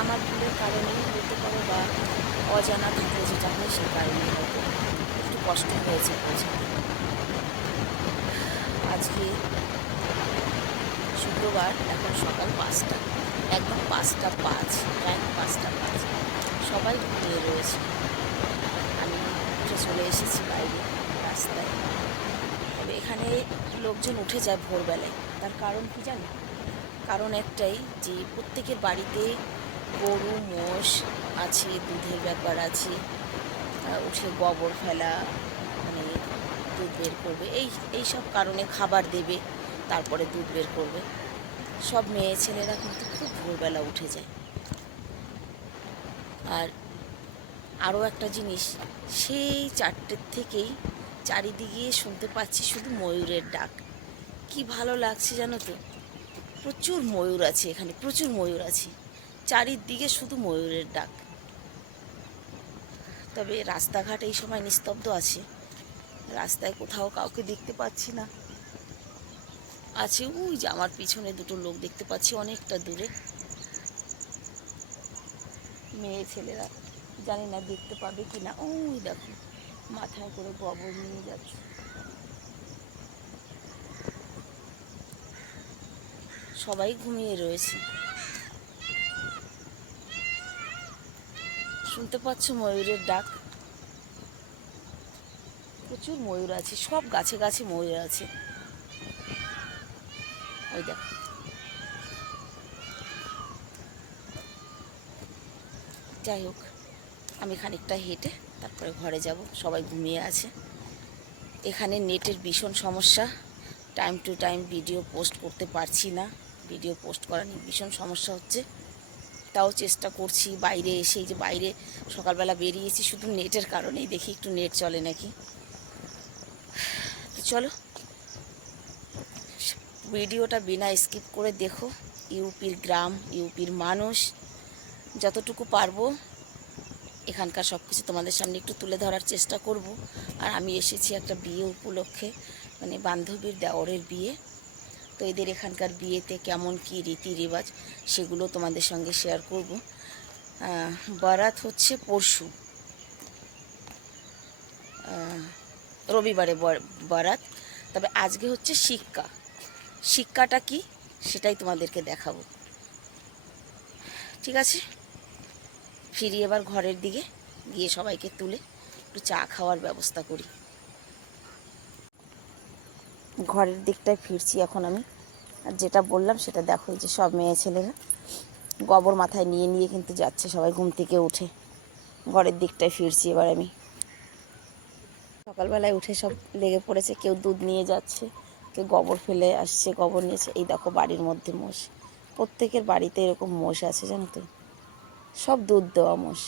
আমার ভুলের কারণেই হতে পারে বা অজানা থাকলে যেটা হয় সে কারণে হয়তো একটু কষ্ট হয়েছে পৌঁছাতে। আজকে শুক্রবার, এখন সকাল 5টা, একদম 5টা 5, প্রায় 5টা 5। সবাই ঘুমিয়ে রয়েছে। আমি উঠে চলে এসেছি বাইরে রাস্তায়। তবে এখানে লোকজন উঠে যায় ভোরবেলায়। তার কারণ কি জানো? কারণ একটাই, যে প্রত্যেকের বাড়িতে গরু মোষ আছে, দুধের ব্যাপার আছে, উঠে গোবর ফেলা, মানে দুধ বের করবে, এই সব কারণে খাবার দেবে, তারপরে দুধ বের করবে। সব মেয়ে ছেলেরা কিন্তু খুব ভোরবেলা উঠে যায়। আর আরও একটা জিনিস, সেই 4টের থেকেই চারিদিকে শুনতে পাচ্ছি শুধু ময়ূরের ডাক। কি ভালো লাগছে জানো তো। প্রচুর ময়ূর আছে এখানে, প্রচুর ময়ূর আছে, চারিদিকে শুধু ময়ূরের ডাক। তবে রাস্তাঘাট এই সময় নিস্তব্ধ আছে, রাস্তায় কোথাও কাউকে দেখতে পাচ্ছি না। আছে ওই যে আমার পিছনে দুটো লোক দেখতে পাচ্ছি অনেকটা দূরে, মেয়ে ছেলেরা, জানি না দেখতে পাবে কি না। ওই দেখো মাথায় করে গোবর নিয়ে যাচ্ছে। সবাই ঘুমিয়ে রয়েছে। শুনতে পাচ্ছ ময়ূরের ডাক? প্রচুর ময়ূর আছে, সব গাছে গাছে ময়ূর আছে। ওই দেখো। যাই হোক, আমি খানিকটা হেঁটে তারপরে ঘরে যাব, সবাই ঘুমিয়ে আছে। এখানে নেটের ভীষণ সমস্যা, time to time video post করতে পারছি না, ভিডিও পোস্ট করা নিয়ে ভীষণ সমস্যা হচ্ছে। তাও চেষ্টা করছি। বাইরে এসে, এই যে বাইরে সকালবেলা বেরিয়েছি শুধু নেটের কারণেই, দেখি একটু নেট চলে নাকি। তো চলো ভিডিওটা বিনা স্কিপ করে দেখো। ইউপির গ্রাম, ইউপির মানুষ, যতটুকু পারবো এখানকার সব কিছু তোমাদের সামনে একটু তুলে ধরার চেষ্টা করব। আর আমি এসেছি একটা বিয়ে উপলক্ষে, মানে বান্ধবীর দেওরের বিয়ে। তো এদের এখানকার বিয়েতে কেমন কি রীতি রেওয়াজ সেগুলো তোমাদের সঙ্গে শেয়ার করব। বারাত হচ্ছে পরশু, রবিবারে বারাত। তবে আজকে হচ্ছে শিক্ষা। শিক্ষাটা কি সেটাই তোমাদেরকে দেখাবো। ঠিক আছে, ফিরি এবার ঘরের দিকে, গিয়ে সবাইকে তুলে একটু চা খাওয়ার ব্যবস্থা করি। ঘরের দিকটায় ফিরছি এখন আমি। আর যেটা বললাম সেটা দেখো, যে সব মেয়ে ছেলেরা গোবর মাথায় নিয়ে নিয়ে কিন্তু যাচ্ছে, সবাই ঘুম থেকে উঠে। ঘরের দিকটায় ফিরছি এবার আমি। সকালবেলায় উঠে সব লেগে পড়েছে, কেউ দুধ নিয়ে যাচ্ছে, কেউ গোবর ফেলে আসছে, গোবর নিয়েছে। এই দেখো বাড়ির মধ্যে মোষ, প্রত্যেকের বাড়িতে এরকম মোষ আছে জানো তো, সব দুধ দেওয়া মোষ।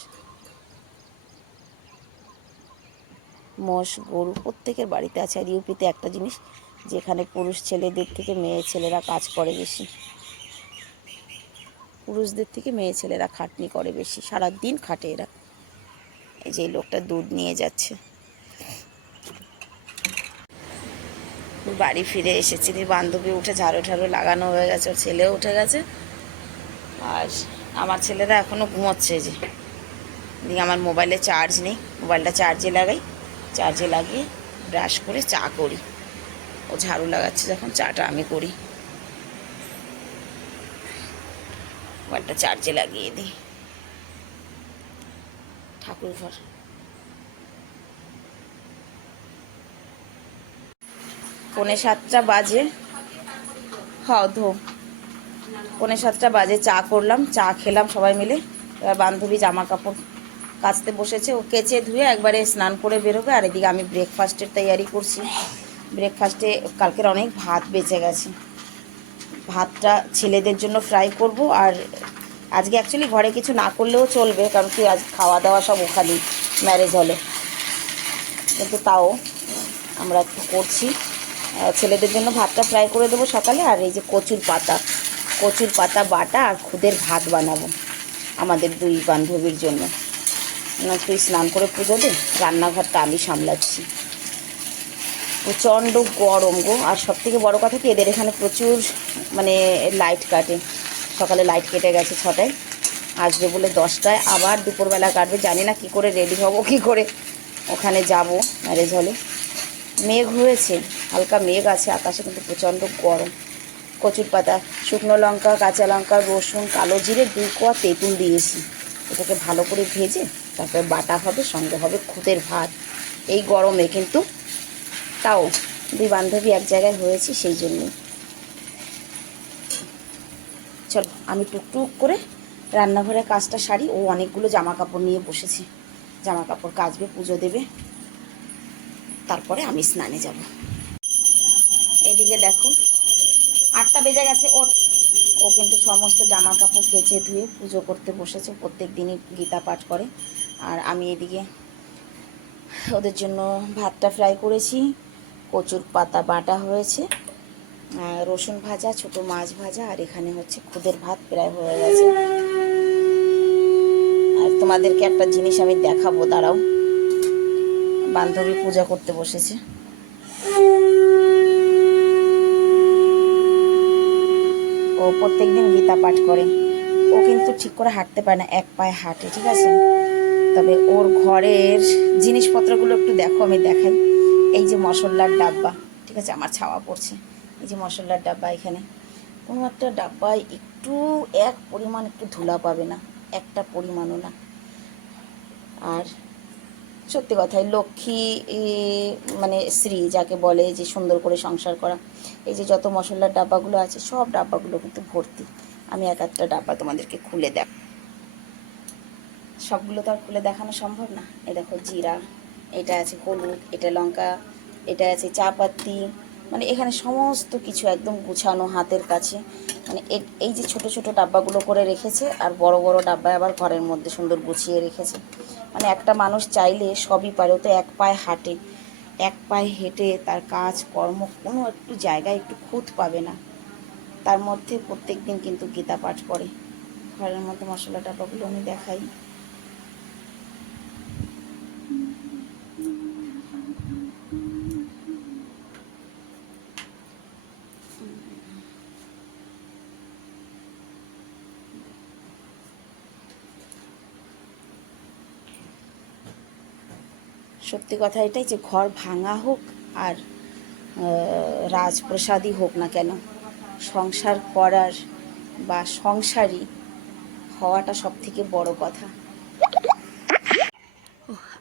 মোষ গরু প্রত্যেকের বাড়িতে আছে। আর ইউপিতে একটা জিনিস, যেখানে পুরুষ ছেলেদের থেকে মেয়ে ছেলেরা কাজ করে বেশি, পুরুষদের থেকে মেয়ে ছেলেরা খাটনি করে বেশি, সারাদিন খাটে এরা। এই যে লোকটা দুধ নিয়ে যাচ্ছে। বাড়ি ফিরে এসেছি, বান্ধবী উঠে ঝাড়ু ঝাড়ু লাগানো হয়ে গেছে, ওর ছেলেও উঠে গেছে। আর আমার ছেলেরা এখনও ঘুমোচ্ছে। যে দিকে আমার মোবাইলে চার্জ নেই, মোবাইলটা চার্জে লাগাই, চার্জে লাগিয়ে ব্রাশ করে চা করি। ও ঝাড়ু লাগাচ্ছে যখন, চাটা আমি করি। মোবাইলটা চার্জে লাগিয়ে দিই। ঠাকুর ঘর, পৌনে 7টা বাজে। ধো, পৌনে 7টা বাজে চা করলাম, চা খেলাম সবাই মিলে। এবার বান্ধবী জামা কাপড় কাচতে বসেছে, ও কেচে ধুয়ে একবারে স্নান করে বেরোবে। আর এদিকে আমি ব্রেকফাস্টের তৈয়ারি করছি। ব্রেকফাস্টে কালকের অনেক ভাত বেঁচে গেছে, ভাতটা ছেলেদের জন্য ফ্রাই করব। আর আজকে অ্যাকচুয়ালি ঘরে কিছু না করলেও চলবে, কারণ কি আজ খাওয়া দাওয়া সব ওখানেই ম্যারেজ হলে, কিন্তু তাও আমরা একটু করছি। ছেলেদের জন্য ভাতটা ফ্রাই করে দেবো সকালে। আর এই যে কচুর পাতা বাটা আর খুদের ভাত বানাবো আমাদের দুই বান্ধবীর জন্য। তুই স্নান করে পুজো দে, রান্নাঘরটা আমি সামলাচ্ছি। প্রচণ্ড গরম গো। আর সবথেকে বড় কথা কি, এদের এখানে প্রচুর মানে লাইট কাটে। সকালে লাইট কেটে গেছে 6টায়। আসবে বলে 10টায়, আবার দুপুরবেলা কাটবে। জানি না কি করে রেডি হব, কি করে ওখানে যাব ম্যারেজ হলে। মেঘ হয়েছে, হালকা মেঘ আছে আকাশে, কিন্তু প্রচণ্ড গরম। কচুর পাতা, শুকনো লঙ্কা, কাঁচা লঙ্কা, রসুন, কালো জিরে, 2 কোয়া তেঁতুল দিয়েছি। এটাকে ভালো করে ভেজে তারপরে বাটা হবে, সঙ্গে হবে খুদের ভাত। এই গরমে কিন্তু তাও 2 বান্ধবী এক জায়গায় হয়েছি, সেই জন্যই। চলো আমি টুকটুক করে রান্নাঘরের কাজটা সারি। ও অনেকগুলো জামা কাপড় নিয়ে বসেছে, জামা কাপড় কাচবে, পুজো দেবে, তারপরে আমি স্নানে যাব। এইদিকে দেখো 8টা বেজে গেছে। ও কিন্তু সমস্ত জামা কাপড় কেচে ধুয়ে পুজো করতে বসেছে। প্রত্যেক দিনই গীতা পাঠ করে। আর আমি এদিকে ওদের জন্য ভাতটা ফ্রাই করেছি, কচুর পাতা বাটা হয়েছে, রসুন ভাজা, ছোটো মাছ ভাজা, আর এখানে হচ্ছে খুদের ভাত প্রায় হয়ে গেছে। আর তোমাদেরকে একটা জিনিস আমি দেখাবো, দাঁড়াও। বান্ধবী পূজা করতে বসেছে। ও প্রত্যেক দিন গীতা পাঠ করে। ও কিন্তু ঠিক করে হাঁটতে পারে না, এক পায়ে হাঁটে, ঠিক আছে। তবে ওর ঘরের জিনিসপত্রগুলো একটু দেখো, আমি দেখাই। এই যে মশলার ডাব্বা, ঠিক আছে, আমার ছাওয়া পড়ছে। এই যে মশলার ডাব্বা, এখানে কোনো একটা ডাব্বায় একটু এক পরিমাণ একটু ধুলা পাবে না, একটা পরিমাণও না। আর সত্যি কথাই লক্ষ্মী মানে স্ত্রী যাকে বলে, যে সুন্দর করে সংসার করা, এই যে যত মশলার ডাব্বাগুলো আছে, সব ডাব্বাগুলো কিন্তু ভর্তি। আমি এক একটা ডাব্বা তোমাদেরকে খুলে দেখ, সবগুলো তো আর খুলে দেখানো সম্ভব না। এই দেখো জিরা, এটা আছে হলুদ, এটা লঙ্কা, এটা আছে চা পাতি, মানে এখানে সমস্ত কিছু একদম গুছানো হাতের কাছে। মানে এই যে ছোট ছোট ডাব্বাগুলো করে রেখেছে, আর বড় বড় ডাব্বা আবার ঘরের মধ্যে সুন্দর গুছিয়ে রেখেছে। মানে একটা মানুষ চাইলে সবই পারে। ও তো এক পায়ে হাঁটে, এক পায়ে হেঁটে তার কাজ কর্ম কোনো একটু জায়গায় একটু খুঁত পাবে না। তার মধ্যে প্রত্যেক দিন কিন্তু গীতা পাঠ করে। ঘরের মধ্যে মশলা ডাব্বাগুলো আমি দেখাই। সত্যি কথা এটাই যে ঘর ভাঙা হোক আর রাজপ্রসাদই হোক না কেন, সংসার করার বা সংসারী হওয়াটা সবথেকে বড় কথা।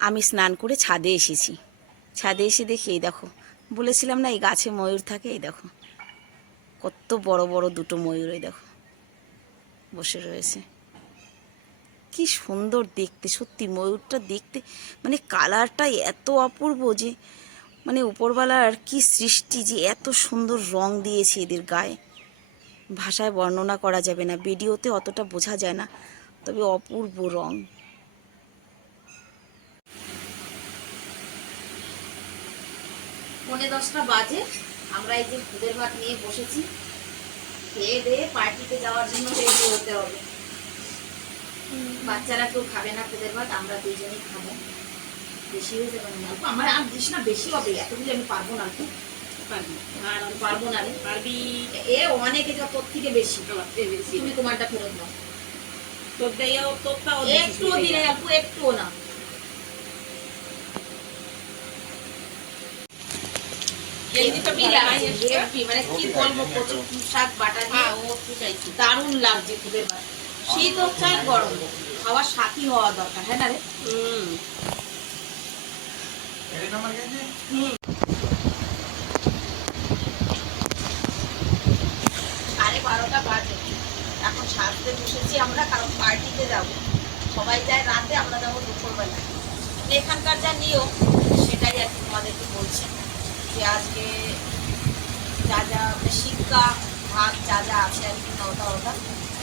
আমি স্নান করে ছাদে এসেছি। ছাদে এসে দেখি, এই দেখো, বলেছিলাম না এই গাছে ময়ূর থাকে, এই দেখো কত বড় বড় 2টো ময়ূর, এই দেখো বসে রয়েছে। কি সুন্দর দেখতে, সত্যি ময়ূরটা দেখতে, মানে কালারটা এত অপূর্ব যে, মানে উপরওয়ালার কি সৃষ্টি, যে এত সুন্দর রং দিয়েছে এদের গায়ে, ভাষায় বর্ণনা করা যাবে না, ভিডিওতে অতটা বোঝা যায় না, তবে অপূর্ব রং। পৌনে 10টা বাজে, আমরা এই যে খুদের ভাত নিয়ে বসেছি। খেয়ে দিয়ে পার্টিতে যাওয়ার জন্য রেডি হতে হবে। বাচ্চারা কেউ খাবে না খুদের ভাত, আমরা 2জনই খাবো। বেশি হয়ে যাবে না, আমার আর দিস না, বেশি হবে, এতগুলো আমি পারবো না। পারবো না রে, পারবি এ অনেক, এটা তোর থেকে বেশি। তুমি তোমারটা ফেরত দাও, তোর দেও, তোরটাও একটু দিলে, আপু একটুও না। মানে কি বলবো, প্রচুর শাক বাটা দিয়ে দারুণ লাগছে খুদের ভাত। শীত হোক চাই গরম হোক, খাওয়ার সাথী হওয়া দরকার, হ্যাঁ না রে? সাড়ে 12টা বাজে, এখন সাজতে বসেছি আমরা, কারণ পার্টিতে যাব। সবাই যায় রাতে, আমরা যাবো দুপুরবেলা। এখানকার যা নিয়ম সেটাই আর কি তোমাদেরকে বলছি, যে আজকে যা যা শিক্ষা ভাত যা যা আছে আর কি, ওটা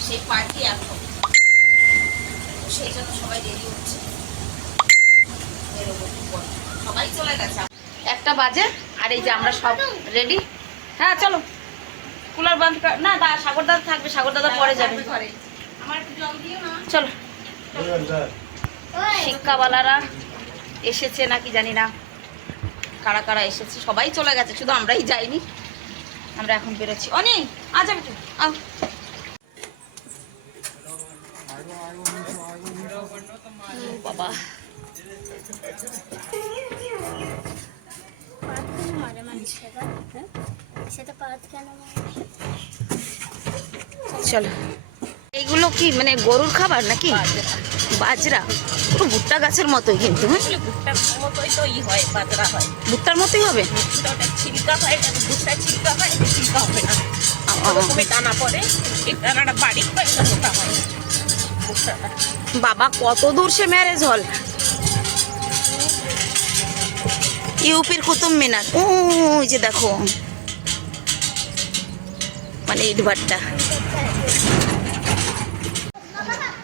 সেই পার্টি এখন, সেই জন্য সবাই রেডি হচ্ছে। সবাই চলে গেছে, 1টা বাজে, আর এই যে আমরা সব রেডি। হ্যাঁ চলো, কুলার বন্ধ কর না, সাগর দাদা থাকবে, সাগর দাদা পরে যাবে। চলো, শিক্ষাওয়ালারা এসেছে নাকি জানি না, কারা কারা এসেছে, সবাই চলে গেছে, শুধু আমরাই যাইনি। আমরা এখন বেরোচ্ছি। অনেক আজ যাবে তো, বাবা চলো, এইগুলো কি মানে গরুর খাবার নাকি? বাজরা পুরো ভুট্টা গাছের মতোই কিন্তু। ভুট্টার মতোই তো হয়, বাজরা হয়। ভুট্টার মতোই হবে। ছিলকা হয়, ভুট্টা ছিলকা হয়, ছিলকা হবে না। ওরকমই দানা পড়ে, এই দানাটা বাড়ি হয়, মোটা হয় ভুট্টাটা। বাবা কত দূর সে ম্যারেজ হল? ইউপির কুতুব মিনার ওই যে দেখো, মানে ইট ভাট্টা।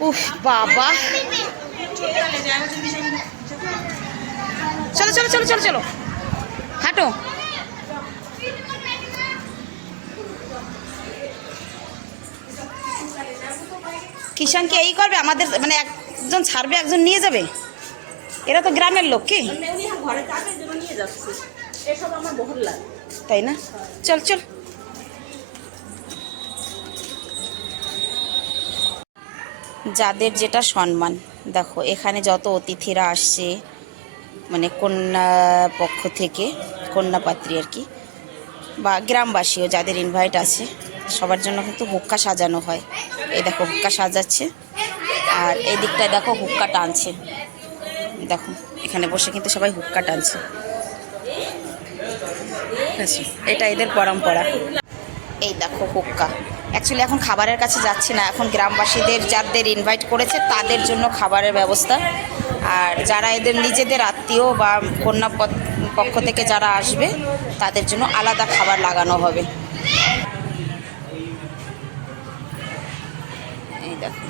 উফ বাবা, চলো চলো চলো চলো চলো, হাঁটো। কিষান কি এই করবে আমাদের, মানে একজন ছাড়বে একজন নিয়ে যাবে? এরা তো গ্রামের লোক কি, ঘরে কাজের জন্য নিয়ে যাচ্ছি, এসব আমার মহল্লা, তাই না? চল চল। যাদের যেটা সম্মান, দেখো এখানে যত অতিথিরা আসছে, মানে কন্যা পক্ষ থেকে, কন্যাপাত্রী আর কি, বা গ্রামবাসীও যাদের ইনভাইট আছে, সবার জন্য কিন্তু হুক্কা সাজানো হয়। এই দেখো হুক্কা সাজাচ্ছে, আর এই দিকটায় দেখো হুক্কা টানছে। দেখো এখানে বসে কিন্তু সবাই হুক্কা টানছে। আচ্ছা, এটা এদের পরম্পরা। এই দেখো হুক্কা। অ্যাকচুয়ালি এখন খাবারের কাছে যাচ্ছি না, এখন গ্রামবাসীদের যাদের ইনভাইট করেছে তাদের জন্য খাবারের ব্যবস্থা, আর যারা এদের নিজেদের আত্মীয় বা কন্যা পক্ষ থেকে যারা আসবে তাদের জন্য আলাদা খাবার লাগানো হবে। এই দেখো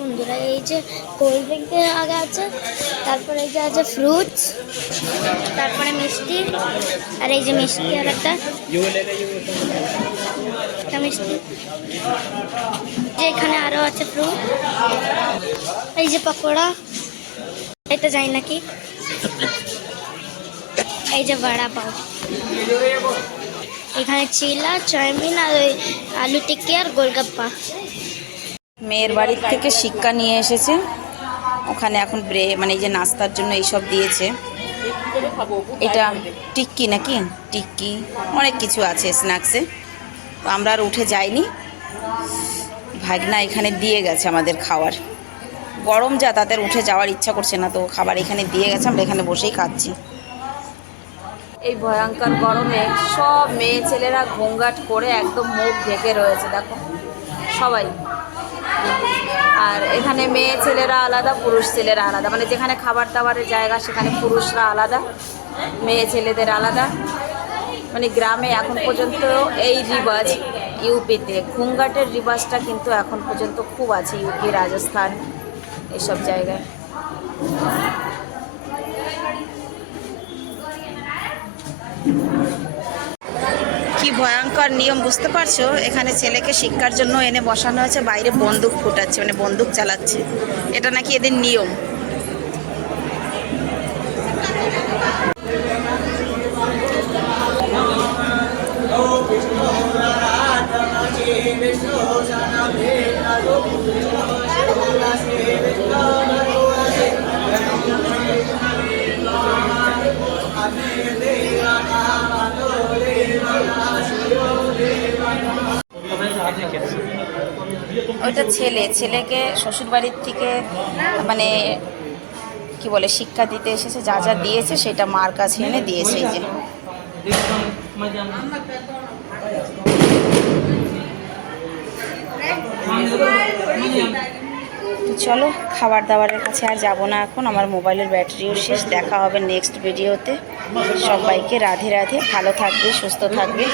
বন্ধুরা, এই যে কোল্ড ড্রিঙ্কের আগে আছে, তারপরে এই যে আছে ফ্রুটস, তারপরে মিষ্টি, আর এই যে মিষ্টি আর একটা মিষ্টি, যে এখানে আরও আছে ফ্রুট, এই যে পকোড়া, এটা যাই নাকি, এই যে বড়া পাও, এখানে চিলা, চাউমিন, আর ওই আলু টিক্কি আর গোলগাপ্পা। মেয়ের বাড়ির থেকে শিক্ষা নিয়ে এসেছে, ওখানে এখন মানে এই যে নাস্তার জন্য এইসব দিয়েছে। এটা টিক্কি নাকি, টিক্কি অনেক কিছু আছে স্ন্যাক্সে। তো আমরা আর উঠে যাইনি, ভাগনা এখানে দিয়ে গেছে আমাদের খাওয়ার। গরম যা, তাদের উঠে যাওয়ার ইচ্ছা করছে না, তো খাবার এখানে দিয়ে গেছে, আমরা এখানে বসেই খাচ্ছি। এই ভয়ঙ্কর গরমে সব মেয়ে ছেলেরা ঘোঙ্ঘাট করে একদম মুখ ঢেকে রয়েছে, দেখো সবাই। আর এখানে মেয়ে ছেলেরা আলাদা, পুরুষ ছেলেরা আলাদা, মানে যেখানে খাবার দাবারের জায়গা সেখানে পুরুষরা আলাদা, মেয়ে ছেলেদের আলাদা। মানে গ্রামে এখন পর্যন্ত এই রিবাজ, ইউপিতে ঘুঙ্ঘাটের রিবাজটা কিন্তু এখন পর্যন্ত খুব আছে, ইউপি, রাজস্থান এইসব জায়গায়। কি ভয়ঙ্কর নিয়ম বুঝতে পারছো? এখানে ছেলেকে শিক্ষার জন্য এনে বসানো হয়েছে, বাইরে বন্দুক ফুটাচ্ছে, মানে বন্দুক চালাচ্ছে, এটা নাকি এদের নিয়ম। ওইটা ছেলেকে শ্বশুরবাড়ির থেকে মানে কি বলে শিক্ষা দিতে এসেছে, যা যা দিয়েছে সেটা মার কাছে এনে দিয়েছে। এই যে চলো খাবার দাবারের কাছে আর যাব না এখন, আমার মোবাইলের ব্যাটারিও শেষ। দেখা হবে নেক্সট ভিডিওতে। সবাইকে রাধে রাধে, ভালো থাকবে, সুস্থ থাকবে।